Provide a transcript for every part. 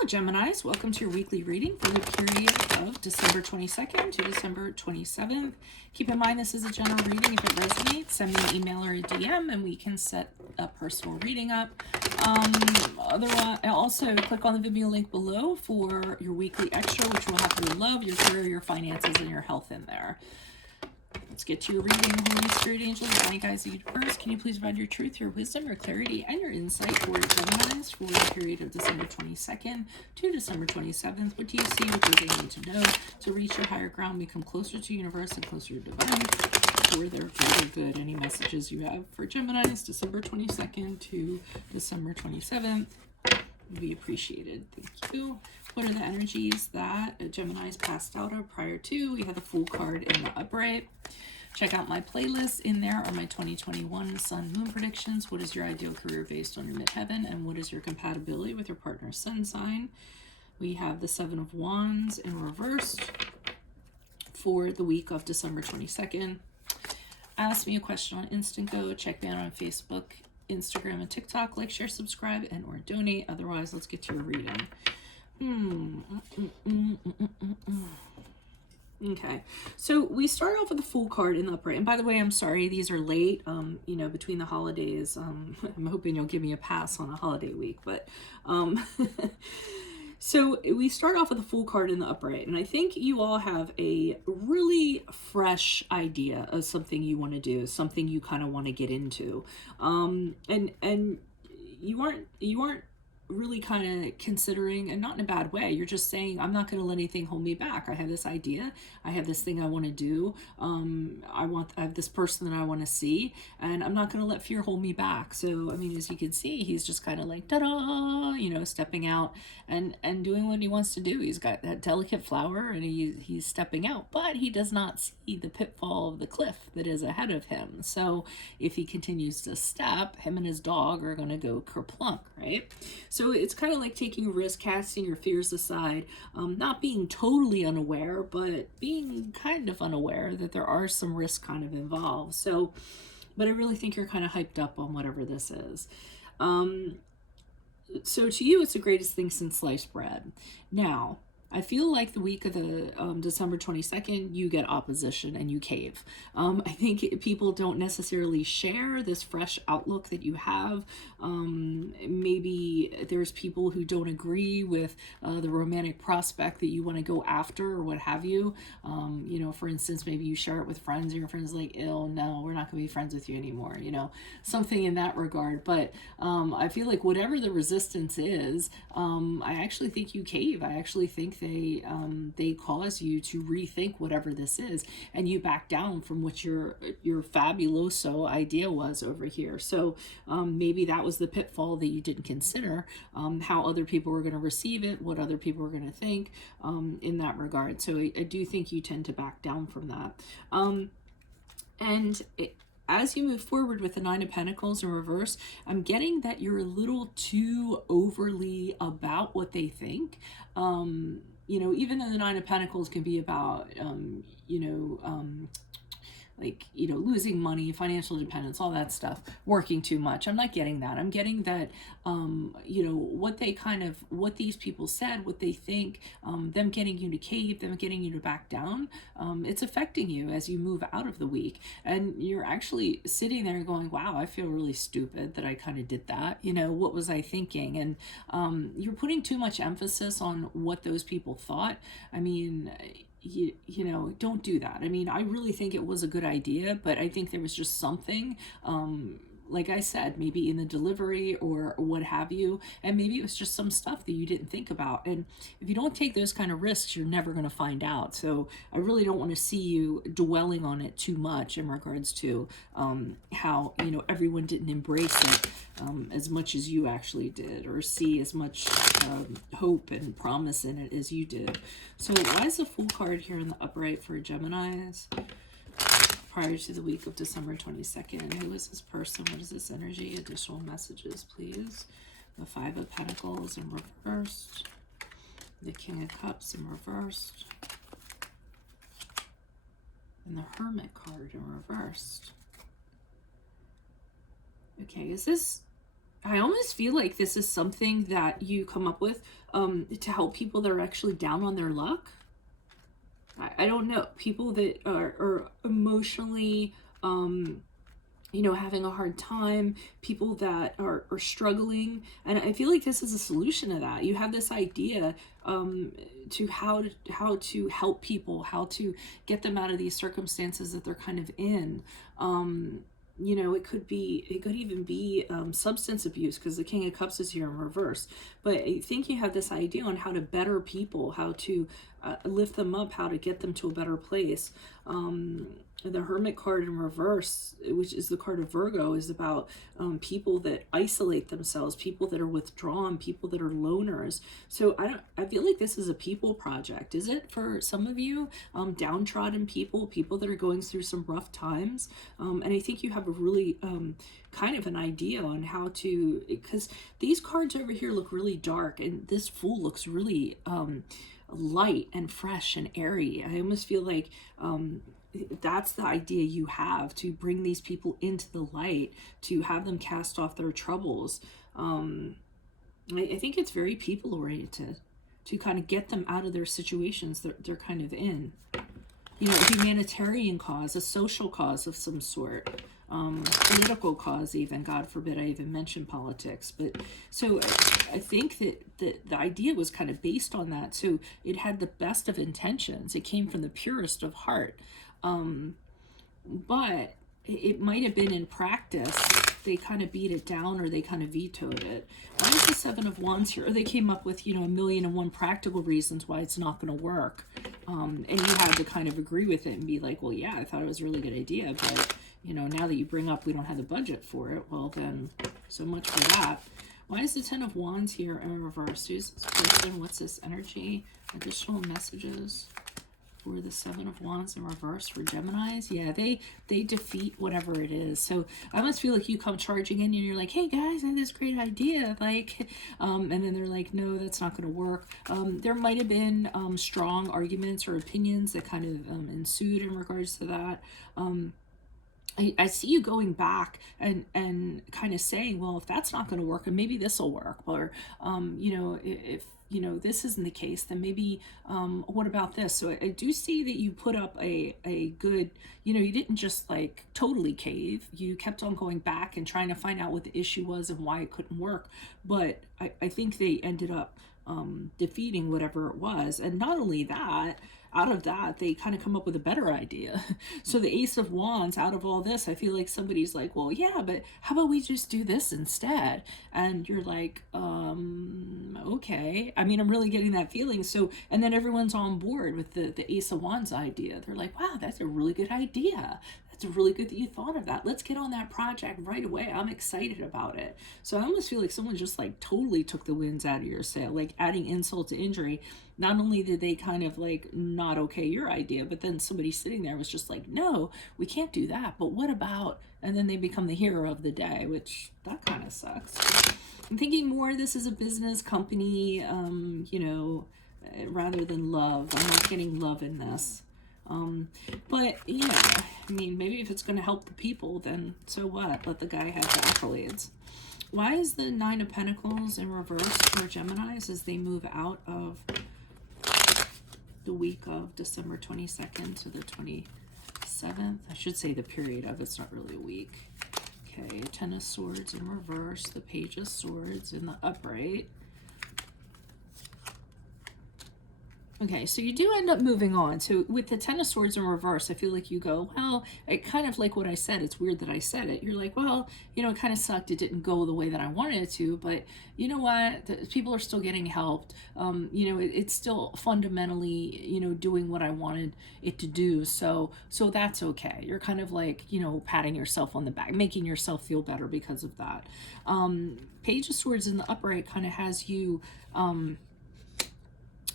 Hello, Geminis. Welcome to your weekly reading for the period of December 22nd to December 27th. Keep in mind this is a general reading. If it resonates, send me an email or a DM and we can set a personal reading up. Otherwise, also click on the Vimeo link below for your weekly extra, which will have your love, your career, your finances, and your health in there. Let's get to your reading. Holy Spirit, angels, divine guides of the universe, can you please provide your truth, your wisdom, your clarity, and your insight for Geminis for the period of December 22nd to December 27th? What do you see? What do they need to know to reach your higher ground, become closer to universe and closer to divine, for their greater good? Any messages you have for Geminis, December 22nd to December 27th? Would be appreciated. Thank you. What are the energies that Gemini's passed out of prior to? We had the Fool card in the upright. Check out my playlist. In there are my 2021 Sun Moon predictions. What is your ideal career based on your midheaven? And what is your compatibility with your partner's sun sign? We have the Seven of Wands in reverse for the week of December 22nd. Ask me a question on Instant Go. Check me out on Facebook, Instagram, and TikTok. Like, share, subscribe, and or donate. Otherwise, let's get to your reading. Okay, so we start off with the Fool card in the upright. And by the way, I'm sorry, these are late, you know, between the holidays. I'm hoping you'll give me a pass on a holiday week, but so we start off with the Fool card in the upright, and I think you all have a really fresh idea of something you want to do, something you kind of want to get into, and you aren't really kind of considering, and not in a bad way, you're just saying, I'm not going to let anything hold me back. I have this idea, I have this thing I want to do, I have this person that I want to see, and I'm not going to let fear hold me back. So I mean, as you can see, he's just kind of like, ta-da, you know, stepping out and doing what he wants to do. He's got that delicate flower, and he's stepping out, but he does not see the pitfall of the cliff that is ahead of him. So if he continues to step, him and his dog are going to go kerplunk, right? So it's kind of like taking a risk, casting your fears aside, not being totally unaware, but being kind of unaware that there are some risks kind of involved. So, but I really think you're kind of hyped up on whatever this is. So to you, it's the greatest thing since sliced bread. Now, I feel like the week of the December 22nd, you get opposition and you cave. I think people don't necessarily share this fresh outlook that you have. Maybe there's people who don't agree with the romantic prospect that you want to go after or what have you. You know, for instance, maybe you share it with friends and your friends like, ew, no, we're not going to be friends with you anymore. You know, something in that regard. But I feel like whatever the resistance is, I actually think you cave. I actually think they cause you to rethink whatever this is, and you back down from what your fabuloso idea was over here. So maybe that was the pitfall that you didn't consider, how other people were going to receive it, what other people were going to think in that regard. So I do think you tend to back down from that. As you move forward with the Nine of Pentacles in reverse, I'm getting that you're a little too overly about what they think. You know, even though the Nine of Pentacles can be about, like, you know, losing money, financial dependence, all that stuff, working too much. I'm not getting that. I'm getting that, you know, what these people said, what they think, them getting you to cave, them getting you to back down, it's affecting you as you move out of the week. And you're actually sitting there going, wow, I feel really stupid that I kind of did that. You know, what was I thinking? And you're putting too much emphasis on what those people thought. I mean, you know, don't do that. I mean, I really think it was a good idea, but I think there was just something, like I said, maybe in the delivery or what have you, and maybe it was just some stuff that you didn't think about. And if you don't take those kind of risks, you're never going to find out. So I really don't want to see you dwelling on it too much in regards to how, you know, everyone didn't embrace it as much as you actually did, or see as much hope and promise in it as you did. So why is the Fool card here in the upright for Geminis prior to the week of December 22nd? Who is this person? What is this energy? Additional messages, please. The Five of Pentacles in reversed. The King of Cups in reversed. And the Hermit card in reversed. Okay, is this I almost feel like this is something that you come up with to help people that are actually down on their luck. I don't know, people that are emotionally, having a hard time, people that are struggling. And I feel like this is a solution to that. You have this idea to how to help people, how to get them out of these circumstances that they're kind of in. It could even be substance abuse, because the King of Cups is here in reverse. But I think you have this idea on how to better people, how to lift them up, how to get them to a better place. The Hermit card in reverse, which is the card of Virgo, is about people that isolate themselves, people that are withdrawn, people that are loners. So I feel like this is a people project. Is it for some of you? Downtrodden people, people that are going through some rough times. And I think you have a really kind of an idea on how to, because these cards over here look really dark, and this Fool looks really light and fresh and airy. I almost feel like that's the idea you have, to bring these people into the light, to have them cast off their troubles. I think it's very people oriented, to kind of get them out of their situations that they're kind of in. A humanitarian cause, a social cause of some sort, political cause even. God forbid I even mention politics. But so I think that the idea was kind of based on that. So it had the best of intentions. It came from the purest of heart. But it might have been in practice, they kind of beat it down, or they kind of vetoed it. Why is the Seven of Wands here? Or they came up with, 1,000,001 practical reasons why it's not going to work. And you had to kind of agree with it and be like, well, yeah, I thought it was a really good idea, but, now that you bring up we don't have the budget for it, well, then so much for that. Why is the Ten of Wands here in reverse? Who's this person? What's this energy? Additional messages for the Seven of Wands in reverse for Geminis. Yeah, they defeat whatever it is. So I almost feel like you come charging in and you're like, hey guys, I have this great idea, and then they're like, no, that's not going to work. There might have been strong arguments or opinions that kind of ensued in regards to that. I see you going back and kind of saying, well, if that's not going to work, and maybe this will work, or if this isn't the case, then maybe what about this? So I do see that you put up a good, you didn't just like totally cave. You kept on going back and trying to find out what the issue was and why it couldn't work. But I think they ended up defeating whatever it was. And not only that, out of that, they kind of come up with a better idea. So the Ace of Wands, out of all this, I feel like somebody's like, well, yeah, but how about we just do this instead? And you're like, okay. I mean, I'm really getting that feeling. So, and then everyone's on board with the Ace of Wands idea. They're like, wow, that's a really good idea. It's really good that you thought of that. Let's get on that project right away. I'm excited about it. So I almost feel like someone just like totally took the winds out of your sail, like adding insult to injury. Not only did they kind of like not okay your idea, but then somebody sitting there was just like, no, we can't do that. But what about? And then they become the hero of the day, which that kind of sucks. I'm thinking more this is a business company, rather than love. I'm not getting love in this. But I mean, maybe if it's going to help the people, then so what? Let the guy have the accolades. Why is the Nine of Pentacles in reverse for Geminis as they move out of the week of December 22nd to the 27th? I should say the period of it's not really a week. Okay, Ten of Swords in reverse, the Page of Swords in the upright. Okay, so you do end up moving on. So with the Ten of Swords in reverse, I feel like you go, well, it kind of like what I said. It's weird that I said it. You're like, well, it kind of sucked. It didn't go the way that I wanted it to, but you know what? People are still getting helped. It's still fundamentally, doing what I wanted it to do. So that's okay. You're kind of like, patting yourself on the back, making yourself feel better because of that. Page of Swords in the upright kind of has you,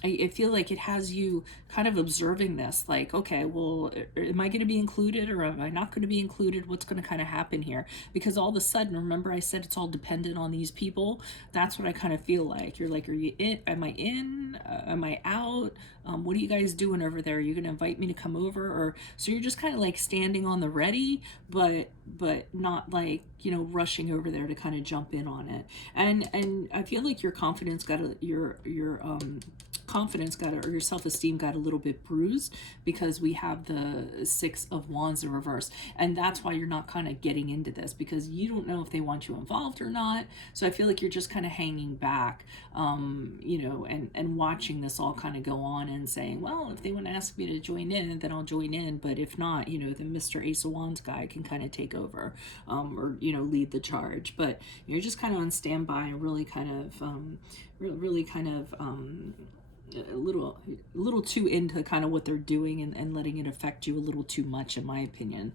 I feel like it has you kind of observing this, like, okay, well, am I going to be included or am I not going to be included? What's going to kind of happen here? Because all of a sudden, remember I said it's all dependent on these people? That's what I kind of feel like. You're like, are you in? Am I in? Am I out? What are you guys doing over there? Are you going to invite me to come over? Or so you're just kind of like standing on the ready, but not like, you know, rushing over there to kind of jump in on it. And I feel like your confidence got your confidence got, or your self-esteem got a little bit bruised because we have the Six of Wands in reverse, and that's why you're not kind of getting into this, because you don't know if they want you involved or not. So I feel like you're just kind of hanging back, you know, and watching this all kind of go on and saying, well, if they want to ask me to join in, then I'll join in, but if not, you know, then Mr. Ace of Wands guy can kind of take over, or, you know, lead the charge. But you're just kind of on standby and really kind of really kind of a little too into kind of what they're doing, and letting it affect you a little too much, in my opinion.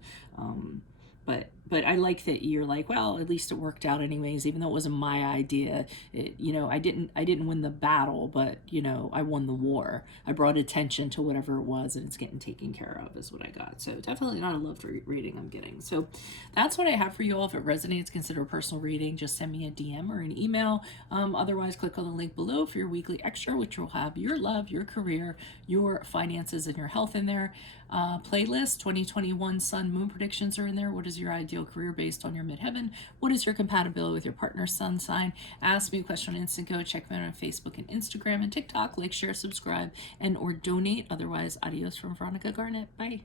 But I like that you're like, well, at least it worked out anyways, even though it wasn't my idea. You know, I didn't win the battle, but, you know, I won the war. I brought attention to whatever it was, and it's getting taken care of, is what I got. So definitely not a love reading I'm getting. So that's what I have for you all. If it resonates, consider a personal reading. Just send me a DM or an email. Otherwise, click on the link below for your weekly extra, which will have your love, your career, your finances, and your health in there. Playlist 2021 Sun Moon predictions are in there. What is your ideal career based on your midheaven? What is your compatibility with your partner's sun sign? Ask me a question on Instant Go. Check me out on Facebook and Instagram and TikTok. Like, share, subscribe, and or donate. Otherwise, adios from Veronica Garnett. Bye.